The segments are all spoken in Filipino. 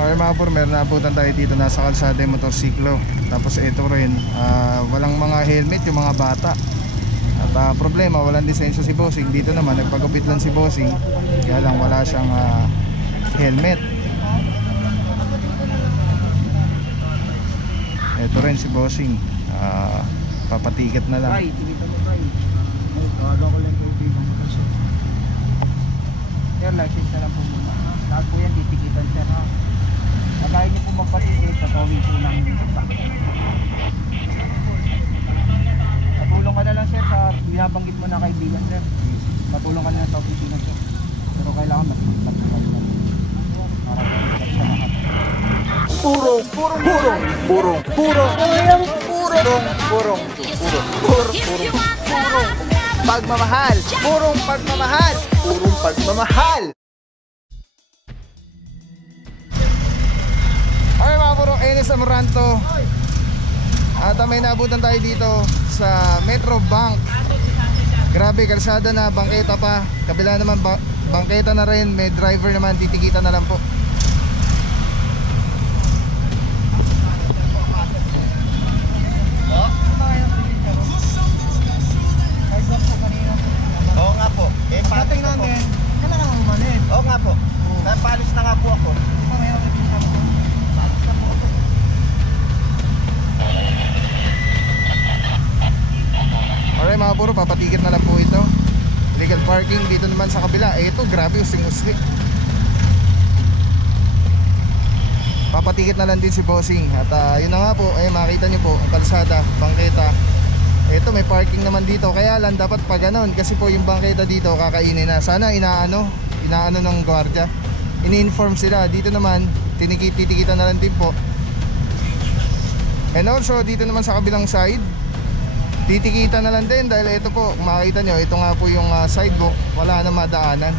Okay mga puro, meron naabutan tayo dito, nasa kalsada yung motorsiklo. Tapos ito rin, walang mga helmet yung mga bata. At problema, walang lisensya si Bossing. Dito naman, nagpagupit lang si Bossing, kaya lang wala siyang helmet. Ito rin si Bossing, papatiket na lang. Sir, license na lang po muna. Lahat po yan, titikitan sir ha. Pagkain niyo po magpatikit, tatawin po ng sakit. Patulong ka na lang sir sa binabanggit mo na kaibigan sir. Patulong ka na lang sa opisina sir. Pero kailangan matikit po kayo sir. Para matikit sa lahat. Purong pagmamahal. Purong pagmamahal. Purong pagmamahal. Okay mga puro, Enes Amoranto. At may naabutan tayo dito sa Metro Bank. Grabe, kalsada na, bangketa pa. Kabila naman bangketa na rin, may driver naman, titikita na lang po. Oo nga po. Pagdating namin, kailangan naman umanin. Oo nga po. Napalis na nga po ako. Alright mga puro, papatikit na lang po ito. Illegal parking dito naman sa kabila. Ito, grabe, usling-usli. Papatikit na lang din si Bossing. At yun na nga po, makita nyo po ang kalsada, bangketa. Ito, may parking naman dito. Kaya lang dapat pa ganun, kasi po yung bangketa dito kakainin na. Sana inaano ng gwardiya, ini-inform sila. Dito naman titikitan na lang din po. And also dito naman sa kabilang side, titikitan na lang din. Dahil ito po, makita nyo, ito nga po yung sidewalk, wala na madaanan.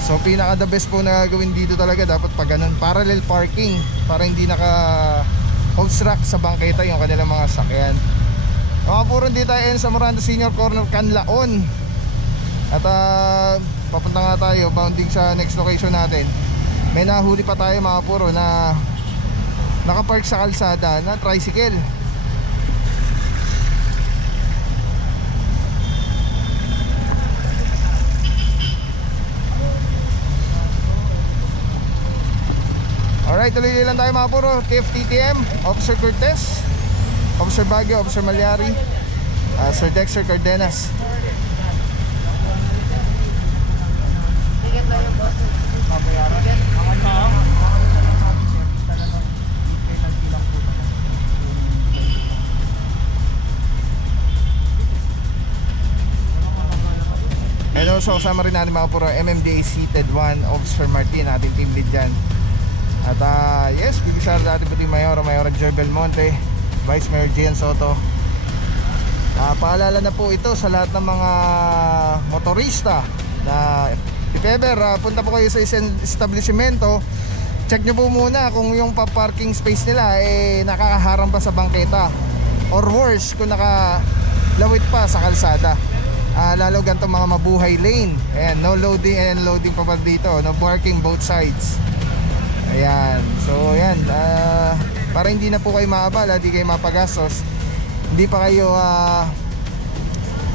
So pinaka the best po na gawin dito talaga, dapat pa ganun, parallel parking, para hindi naka-obstruct sa bangketa yung kanilang mga sakyan. Mga puro, dito tayo sa Morando Senior Corner, Canlaon. At papunta nga tayo, bounding sa next location natin. May nahuli pa tayo mga puro na nakapark sa kalsada na tricycle. Alright, tuloy lang tayo mga puro. TFTTM, Officer Cortez, Officer Baguio, Officer Malyari, Sir Dexter Cardenas. And also kasama rin natin mga puro MMDA Seated 1, Officer Martin, ating team lead dyan. At yes, bibisara natin po yung Mayor Joy Belmonte, Vice Mayor Gian Soto. Paalala na po ito sa lahat ng mga motorista na if ever punta po kayo sa isang establishmento, check nyo po muna kung yung parking space nila nakakaharang pa sa bangketa, or worse, kung nakalawit pa sa kalsada. Lalo ganito mga mabuhay lane. Ayan, no loading and loading pa ba dito, no parking both sides. Ayan, so ayan, para hindi na po kayo maabala, hindi kayo mapagastos, hindi pa kayo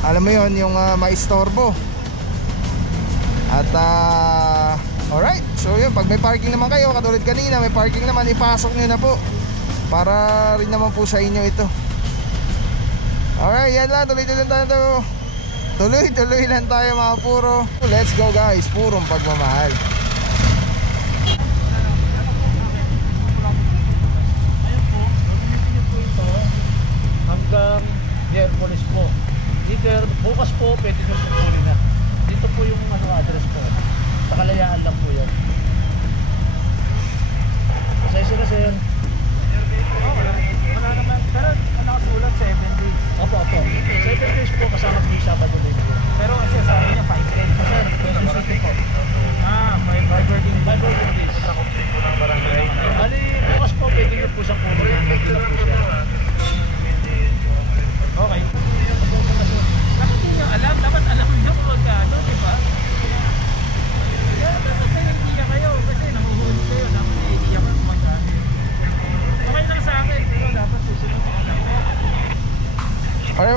alam mo yon, yung maistorbo. At alright, so yun, pag may parking naman kayo, katulad kanina may parking naman, ipasok nyo na po, para rin naman po sa inyo ito. Alright, yan lang, tuloy lang tayo mga puro. Let's go guys, purong pagmamahal. Hanggang Miyerkules po. Either bukas po, pwede nyo po na. Dito po yung address po. Sa Kalayaan lang po yan. Pasensya na sir. Wala naman. Pero nakasulat 7 days. Opo. 7 days po kasama po yung Sabado Linggo. Pero siya sabi niya 5 days. Sir, Quezon City po. 5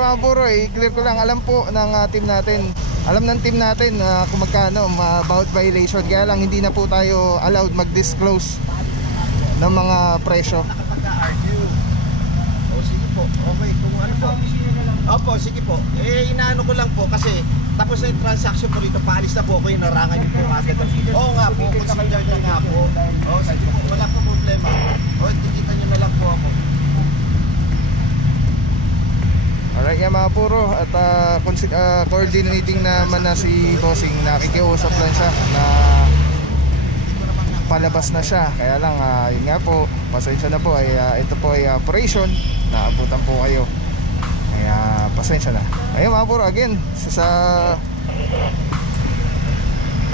mga puro, i-clear ko lang. Alam po ng team natin. Alam ng team natin kung magkano about violation. Kaya lang hindi na po tayo allowed mag-disclose ng mga presyo. Nakapag-argue. O sige po. Okay, kung ano po. Opo, sige po. Inaano ko lang po kasi tapos na yung transaction po rito, paalis na po ako, yung narangan niyo po agad. Oo nga po, consider nyo nga po. O sige po, wala po problema. O, tikita nyo na lang po ako. Alright nga mga puro. At coordinating naman na si Bossing. Nakikiusap lang siya na palabas na siya. Kaya lang, yun nga po, pasensya na po. Ito po ay operation. Naabutan po kayo. Kaya pasensya na. Ayun mga puro, again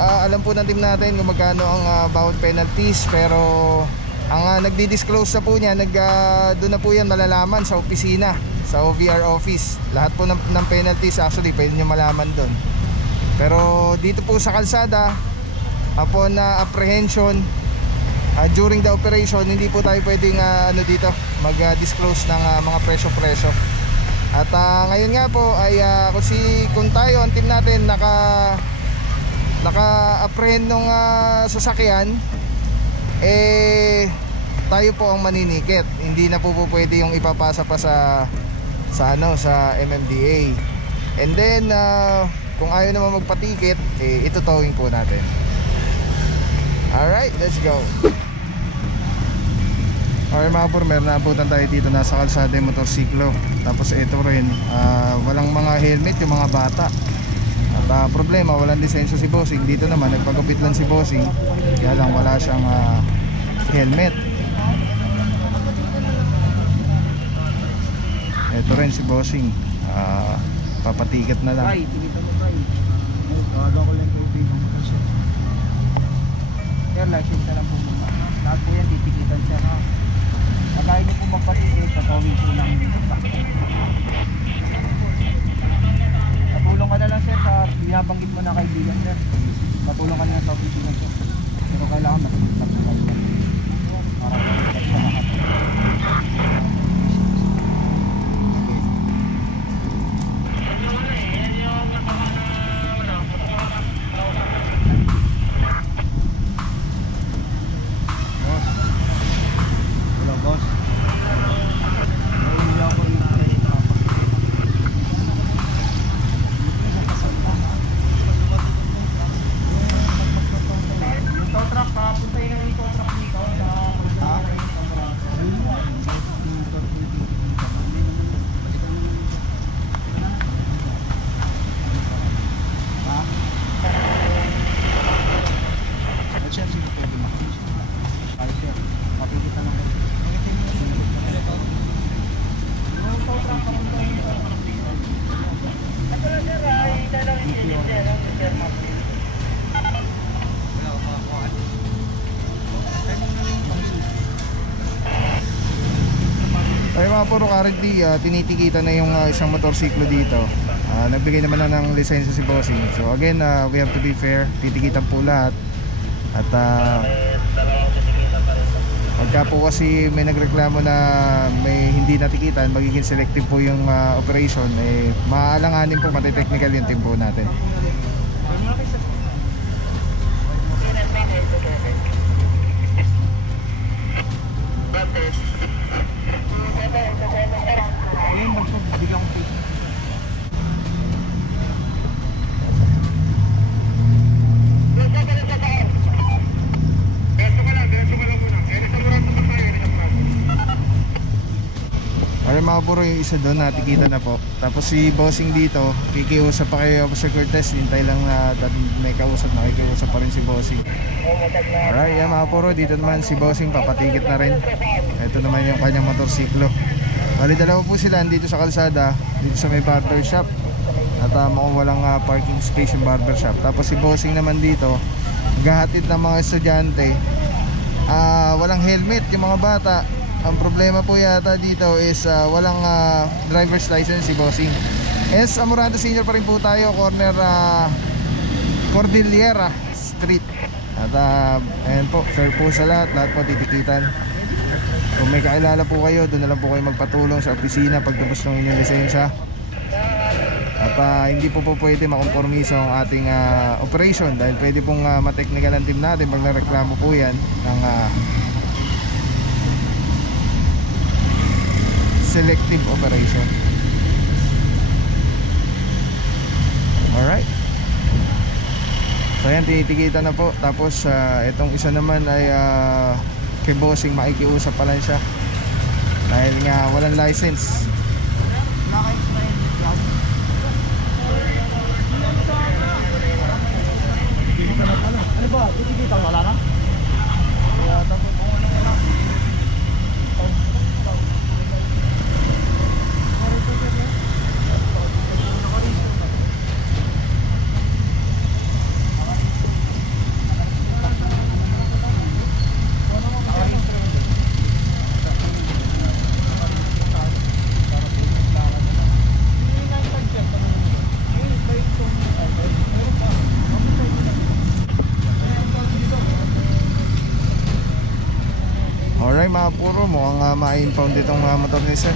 alam po ng team natin kung magkano ang bawat penalties. Pero ang nagdi-disclose na po niya, doon na po yan malalaman sa opisina, sa OVR office. Lahat po ng penalties actually pwede nyo malaman doon. Pero dito po sa kalsada, upon apprehension during the operation, hindi po tayo pwedeng dito mag-disclose ng mga presyo-presyo. At ngayon nga po ay kung tayo, ang team natin naka-apprehend ng sasakyan, tayo po ang maninikit. Hindi na po pwede yung ipapasa pa sa MMDA. And then kung ayaw naman magpatikit, itutowing po natin. Alright, let's go. Okay mga puro, meron naabutan tayo dito, nasa kalsada yung motorsiklo. Tapos ito rin, walang mga helmet yung mga bata. At problema, walang lisensya si Bossing. Dito naman, nagpagupit lang si Bossing, kaya lang wala siyang helmet. Ito rin si Bossing, papatiket na lang. Tay, tinita mo tay. Gaga ko lang kayo bilang mo kasi. Sir, license na lang po muna. Lahat po yan, titikitan siya ha. Pagkain niyo po magpatikit, tatawin po lang yung sakit. Patulong ka na lang sir sa binabanggit mo na kaibigan sir. Patulong ka na lang sa opisina sir. Pero kailangan matigit na kayo sir. Para matigit sa lahat. Puro currently tinitikita na yung isang motorsiklo dito. Nagbigay naman na ng lisensya si Bossing. So again, we have to be fair. Titikitan po lahat. At pagka po kasi may nagreklamo na may hindi natikitan, magiging selective po yung operation, maaalanganin po, matitechnical yung team po natin. Mga puro, yung isa doon natikita na po. Tapos si Bossing dito, kikiusap pa kayo sa Cortez. Hintay lang na may kausap, nakikiusap pa rin si Bossing. Alright, yan mga puro, dito naman si Bossing papatikit na rin. Ito naman yung kanyang motorsiklo. Bali dalawa po sila dito sa kalsada, dito sa may barber shop. At mukhang walang parking space yung barber shop. Tapos si Bossing naman dito, gahatid ng mga estudyante. Walang helmet yung mga bata. Ang problema po yata dito is walang driver's license si Bossing. Amorado Senior pa rin po tayo, corner Cordillera Street. At ayan po, fair po sa lahat po titikitan. Kung may kakilala po kayo, doon na lang po kayo magpatulong sa opisina pagtapos ng inyong lisensya. At hindi po pwede makompromiso ang ating operation dahil pwede pong mateknikal ang team natin pag nareklamo po yan ng selective operation. Alright. So yan, tinitikita na po. Tapos itong isa naman ay kay bossing, makikiusap pa lang siya dahil nga walang license. Ano ba? Titikita wala na? Alright mga puro, mukhang ma-impound itong motor ni sir.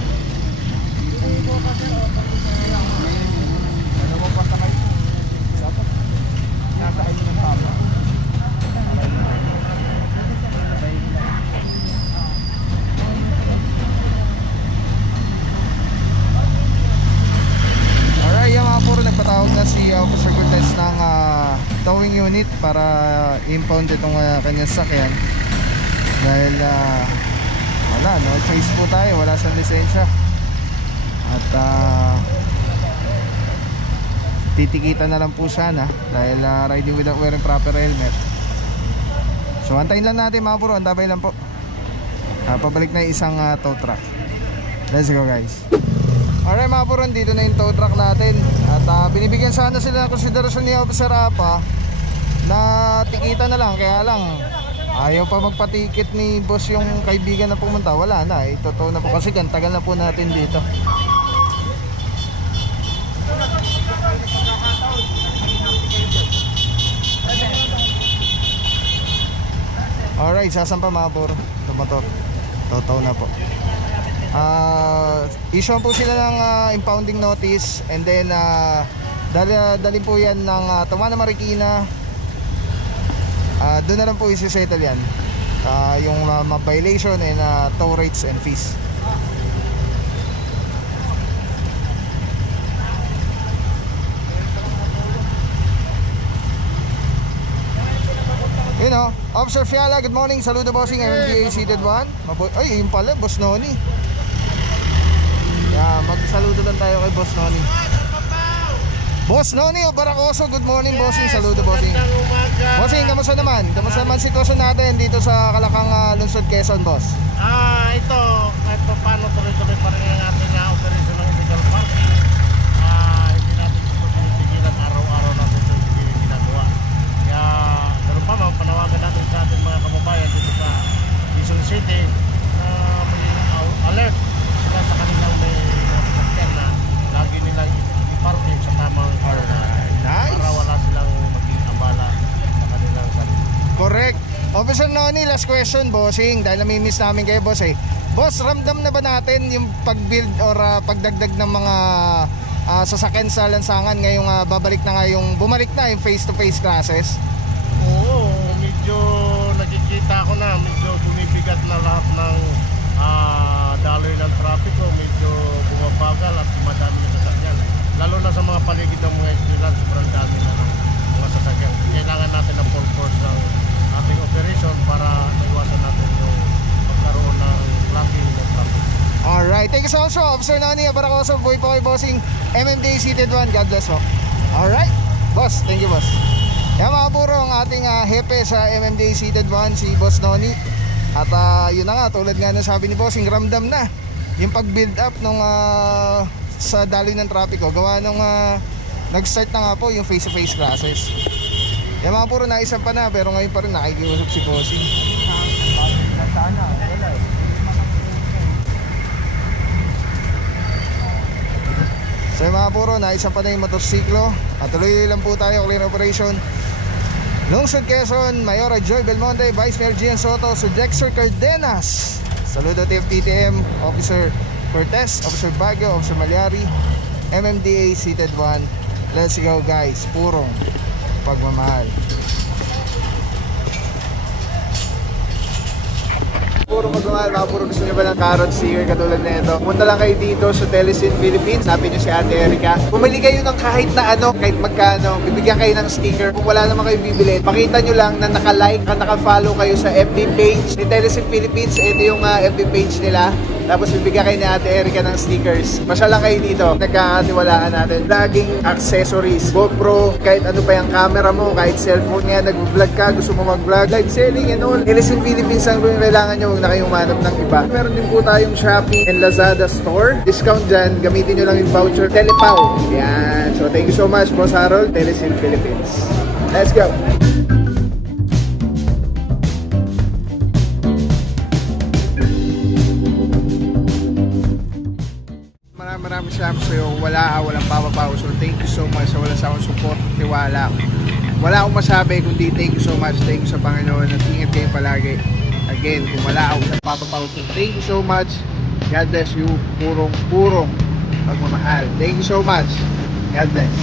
Alright, yung mga puro, nagpatawag na si Officer Cortez ng towing unit para impound itong kanyang sakyan. Dahil wala, no choice po tayo, wala siyang lisensya. At titikita na lang po sana dahil riding without wearing proper helmet. So antayin lang natin mga puro, antabay lang po. Pabalik na isang tow truck. Let's go guys. Alright mga puro, dito na yung tow truck natin. At binibigyan sana sila ng konsiderasyon ni Officer Apa na tikita na lang, kaya lang ayaw pa magpatikit ni boss yung kaibigan na pumunta. Wala na, totoo na po kasi tagal na po natin dito. Alright, sasampa mga puro motor. Totoo na po. Issue po sila ng impounding notice. And then dali po yan ng Tumana Marikina. Doon na lang po isi-settle yan, yung violation and tow rates and fees. You know, Officer Fiala, good morning. Saludo bossing, MMDA seated 1. Ay, yun pala, Boss Noni. Yeah, magsaludo lang tayo kay Boss Noni. Boss Noni o Baracoso, good morning bossing, saludo bossing. Bossing, kamusta naman? Kamusta naman sitwasyon natin dito sa Kalakang Lungsod, Quezon, boss? Ito, kahit pa paano tuloy-tuloy pa rin ang ating operation ng illegal parking. Hindi natin ito pinipigilan, araw-araw natin ito ginagawa. Kaya, pero pa, panawagan natin sa ating mga kababayan dito sa Quezon City na maging alert sila sa kanilang may sasakyan na lagi nilang parking sa tamang nice. Para wala silang maging abala sa kanilang sarili. Correct. Officer Noni, last question bossing, dahil namimiss namin kayo boss eh. Boss, ramdam na ba natin yung pag-build or pagdagdag ng mga sasakyan sa lansangan ngayong bumalik na yung face-to-face classes? Oo, medyo nakikita ko na, medyo bumibigat na lahat ng daloy ng trapiko, medyo bumabagal at madami na sasakyan. Lalo na sa mga paligid ng mga eskwela, sobrang dami na ng mga sasakyan. Kailangan natin ng full force ng ating operation para maiwasan natin yung magkaroon ng blocking ng traffic. Alright, thank you so much, Officer Nani Baracoso, boy po kay bossing, MMDA seated 1, God bless po. Alright, boss, thank you boss. Yan mga puro, ang ating hepe sa MMDA seated 1, si Boss Noni. At yun na nga, tulad nga na sabi ni bossing, ramdam na yung pag-build up nung sa daloy ng trapiko, gawa nung nag-start na nga po yung face-to-face classes. Yan mga puro, naisan pa na, pero ngayon pa rin nakikiusap si bossing. Sana, wala eh. So yung mga puro, naisan pa na yung motorsiklo. At tuloy lang po tayo, clear operation. Lungsod, Quezon, Mayora Joy Belmonte, Vice Mayor Gian Soto, Sir Dexter Cardenas. Saludo TFTTM, Officer Cortez, Officer Baguio, Officer Malyari. MMDA seated 1. Let's go guys, purong pagmamahal. Puro magmahal, mga puro gusto nyo ba ng carrot sticker katulad na ito? Punta lang kayo dito sa Telesin Philippines, hanapin nyo si Ate Erica. Pumili kayo ng kahit na ano, kahit magkano, bibigyan kayo ng sticker. Kung wala naman kayo bibili, pakita nyo lang na naka-like at naka-follow kayo sa FB page ni Telesin Philippines. Ito yung FB page nila. Tapos bibigyan kayo ni Ate Erica ng stickers. Pasya lang kayo dito. Nagkakatiwalaan natin. Vlogging accessories, GoPro, kahit ano pa yung camera mo, kahit cellphone nga, nag-vlog ka, gusto mo mag-vlog, live selling and all. Telesin Philippines ang kung kailangan nyo, huwag na kayong umanap ng iba. Meron din po tayong Shopee and Lazada store. Discount dyan, gamitin nyo lang yung voucher Telepaw. Yan. So thank you so much, Boss Harold, Telesin Philippines. Let's go! Maraming salamat sa'yo. Walang papapaw. So thank you so much sa walang sa akong support, tiwala. Wala akong masabi kundi thank you so much. Thank you sa Panginoon at ingat kayo palagi. Again, kung wala akong papapaw, so thank you so much. God bless you. Purong pagmamahal. Thank you so much. God bless.